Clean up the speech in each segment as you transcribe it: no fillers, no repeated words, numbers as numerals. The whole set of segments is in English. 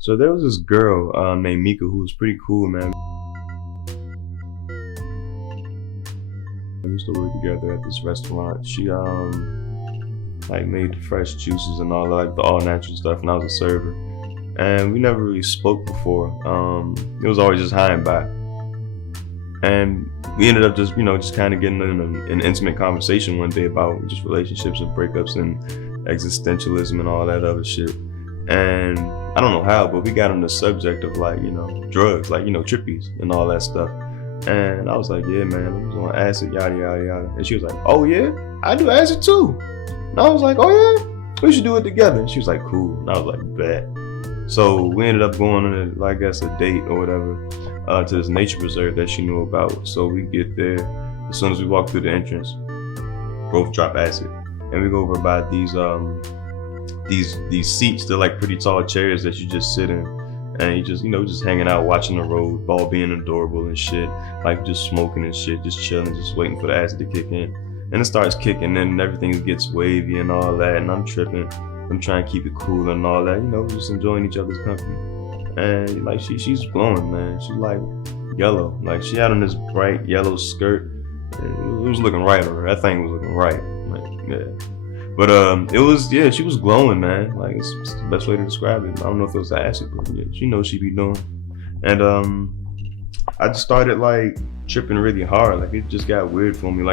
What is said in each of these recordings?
So there was this girl named Mika who was pretty cool, man. We used to work together at this restaurant. She like made the fresh juices and all that, like the all natural stuff, and I was a server. And we never really spoke before. It was always just hi and bye. And we ended up just kind of getting in an intimate conversation one day about just relationships and breakups and existentialism and all that other shit. And I don't know how, but we got on the subject of drugs, trippies and all that stuff. And I was like, yeah, man, I was on acid, yada, yada, yada. And she was like, oh yeah, I do acid too. And I was like, oh yeah, we should do it together. And she was like, cool. And I was like, bet. So we ended up going on a date or whatever to this nature preserve that she knew about. So we get there, as soon as we walk through the entrance, both drop acid. And we go over by these seats. They're like pretty tall chairs that you just sit in. And you just hanging out, watching the road, ball being adorable and shit, like just smoking and shit, just chilling, just waiting for the acid to kick in. And it starts kicking in and everything gets wavy and all that, and I'm tripping. I'm trying to keep it cool and all that, just enjoying each other's company. And like she's glowing, man. She's like yellow. Like she had on this bright yellow skirt. It was looking right on her. That thing was looking right. Like, yeah. But she was glowing, man. Like it's the best way to describe it. I don't know if it was acid, but yeah, she knows she be doing. And I just started like tripping really hard. Like it just got weird for me.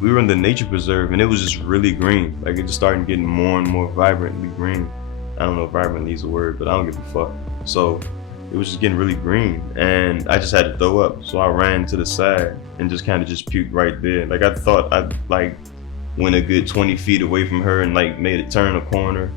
We were in the nature preserve and it was just really green. Like it just started getting more and more vibrantly green. I don't know if vibrantly is a word, but I don't give a fuck. So it was just getting really green and I just had to throw up. So I ran to the side and just kind of just puked right there. Like I thought I'd went a good 20 feet away from her and made it turn a corner.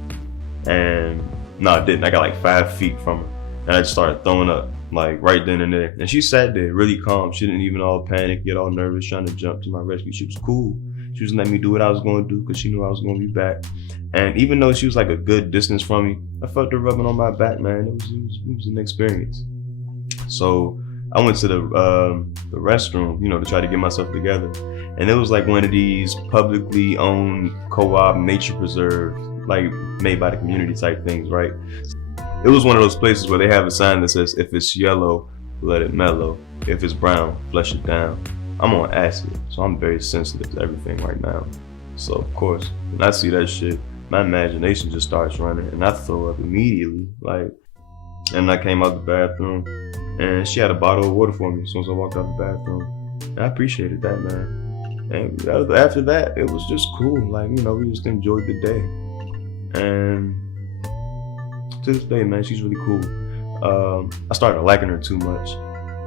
And no, I didn't. I got 5 feet from her and I just started throwing up right then and there. And she sat there really calm. She didn't even all panic, get all nervous, trying to jump to my rescue. She was cool. She was letting me do what I was going to do because she knew I was going to be back. And even though she was a good distance from me, I felt her rubbing on my back, man. It was an experience. So I went to the restroom, to try to get myself together. And it was one of these publicly owned co-op nature preserve, made by the community type things, right? It was one of those places where they have a sign that says, if it's yellow, let it mellow. If it's brown, flush it down. I'm on acid, so I'm very sensitive to everything right now. So of course, when I see that shit, my imagination just starts running and I throw up immediately. And I came out the bathroom and she had a bottle of water for me as soon as I walked out the bathroom. And I appreciated that, man. And after that, it was just cool. We just enjoyed the day. And to this day, man, she's really cool. I started liking her too much.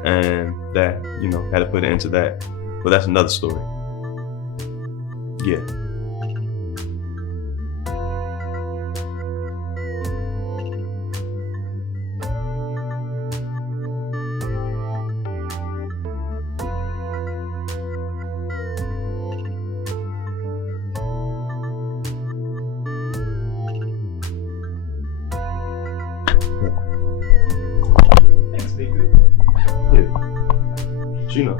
And that, had to put an end to that. But that's another story. Yeah. Thanks, stay good. Yeah. She know.